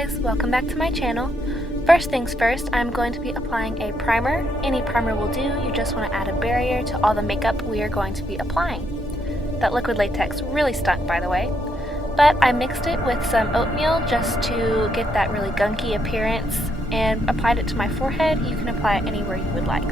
guys, welcome back to my channel. First things first, I'm going to be applying a primer. Any primer will do, you just want to add a barrier to all the makeup we are going to be applying. That liquid latex really stunk, by the way. But I mixed it with some oatmeal just to get that really gunky appearance and applied it to my forehead. You can apply it anywhere you would like.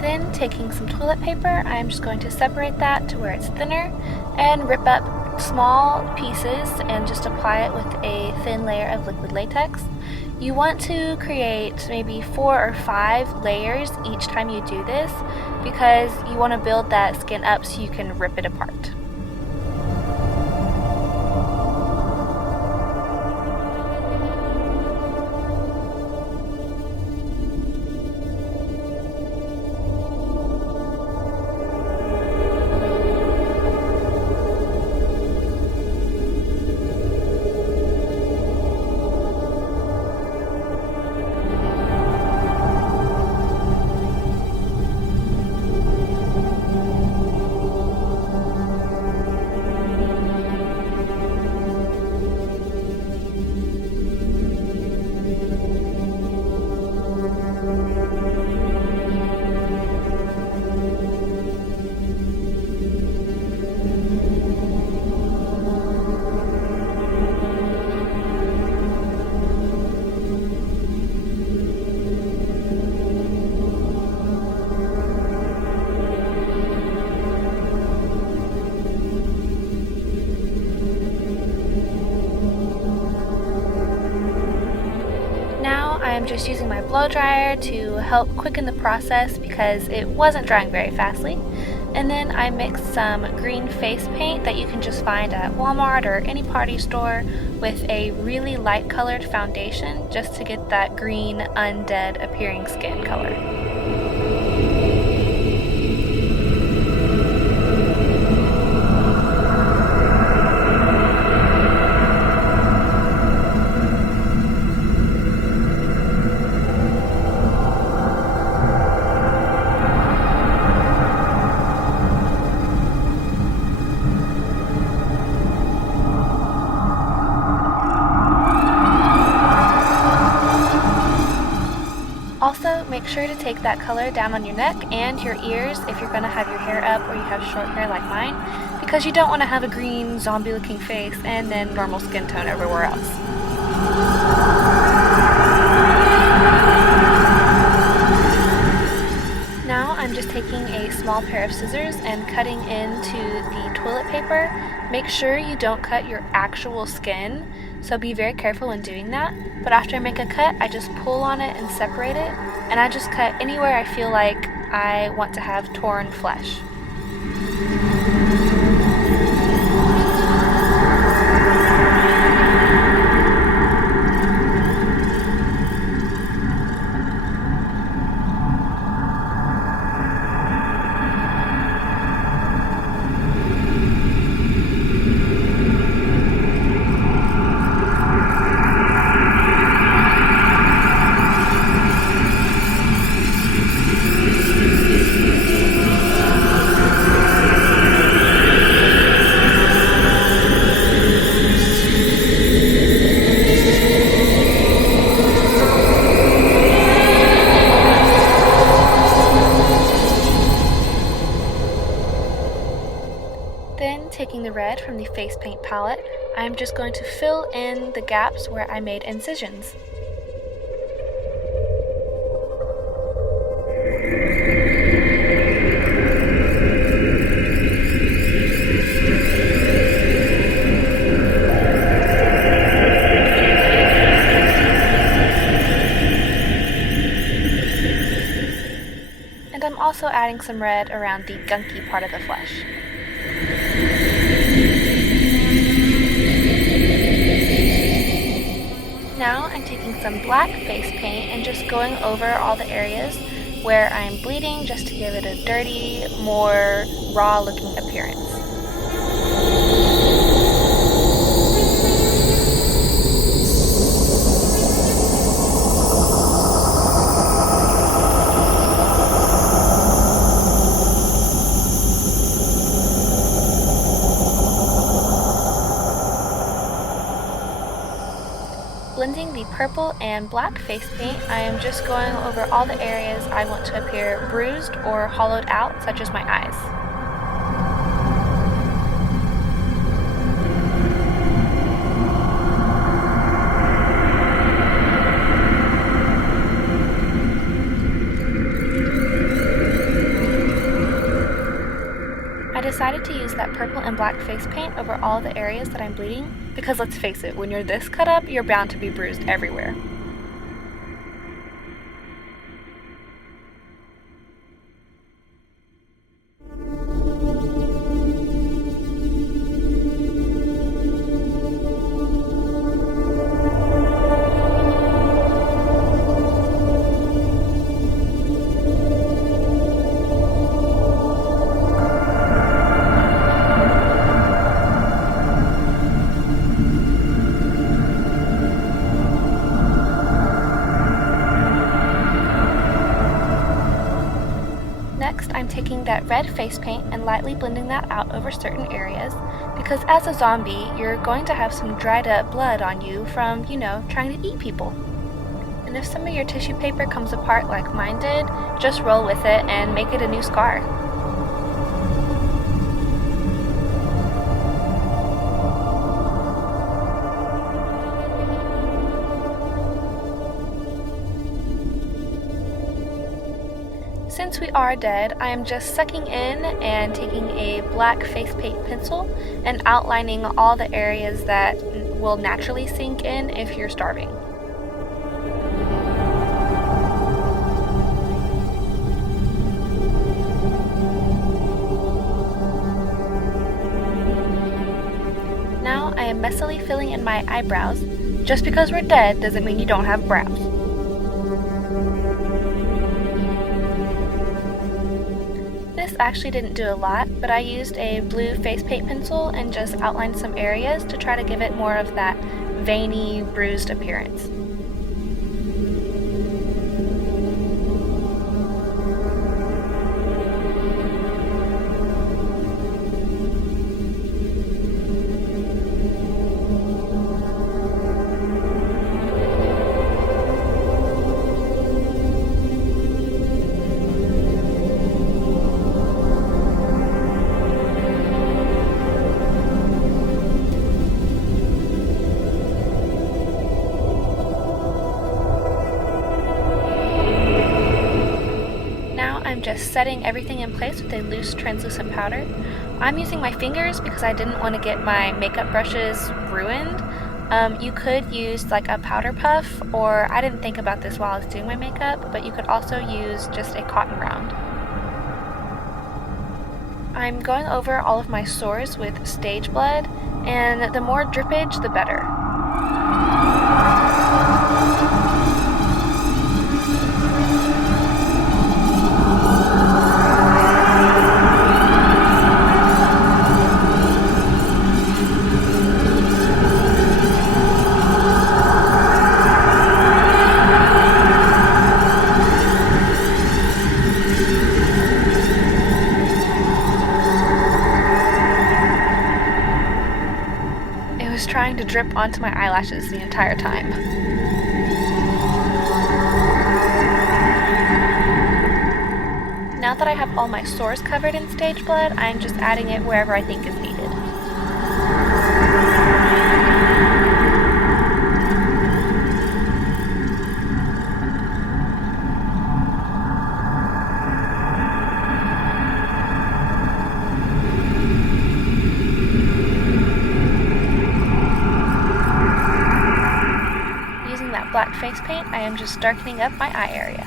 Then, taking some toilet paper, I'm just going to separate that to where it's thinner and rip up small pieces and just apply it with a thin layer of liquid latex. You want to create maybe 4 or 5 layers each time you do this because you want to build that skin up so you can rip it apart. I'm just using my blow dryer to help quicken the process because it wasn't drying very fastly. And then I mixed some green face paint that you can just find at Walmart or any party store with a really light colored foundation just to get that green undead appearing skin color. Also, make sure to take that color down on your neck and your ears if you're going to have your hair up or you have short hair like mine, because you don't want to have a green zombie looking face and then normal skin tone everywhere else. Now I'm just taking a small pair of scissors and cutting into the toilet paper. Make sure you don't cut your actual skin, so be very careful when doing that. But after I make a cut, I just pull on it and separate it, and I just cut anywhere I feel like I want to have torn flesh. Then, taking the red from the face paint palette, I'm just going to fill in the gaps where I made incisions. And I'm also adding some red around the gunky part of the flesh. Now I'm taking some black face paint and just going over all the areas where I'm bleeding just to give it a dirty, more raw looking appearance. blending the purple and black face paint, I am just going over all the areas I want to appear bruised or hollowed out, such as my eyes. I decided to use that purple and black face paint over all the areas that I'm bleeding because let's face it, when you're this cut up, you're bound to be bruised everywhere. Next, I'm taking that red face paint and lightly blending that out over certain areas because as a zombie, you're going to have some dried up blood on you from, trying to eat people. And if some of your tissue paper comes apart like mine did, just roll with it and make it a new scar. Since we are dead, I am just sucking in and taking a black face paint pencil and outlining all the areas that will naturally sink in if you're starving. Now I am messily filling in my eyebrows. Just because we're dead doesn't mean you don't have brows. This actually didn't do a lot, but I used a blue face paint pencil and just outlined some areas to try to give it more of that veiny, bruised appearance. I'm just setting everything in place with a loose translucent powder. I'm using my fingers because I didn't want to get my makeup brushes ruined. You could use like a powder puff, or I didn't think about this while I was doing my makeup, but you could also use just a cotton round. I'm going over all of my sores with stage blood, and the more drippage, the better. Trying to drip onto my eyelashes the entire time. Now that I have all my sores covered in stage blood, I'm just adding it wherever I think is needed. Black face paint, I am just darkening up my eye area.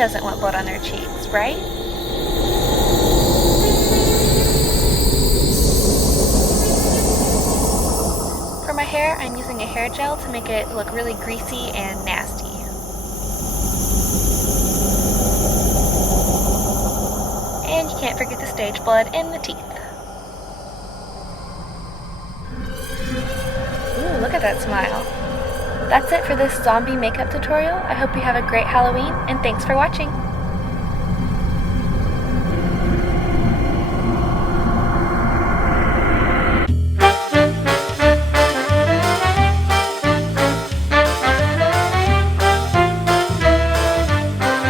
doesn't want blood on their cheeks, right? For my hair, I'm using a hair gel to make it look really greasy and nasty. And you can't forget the stage blood in the teeth. Ooh, look at that smile. That's it for this zombie makeup tutorial. I hope you have a great Halloween, and thanks for watching!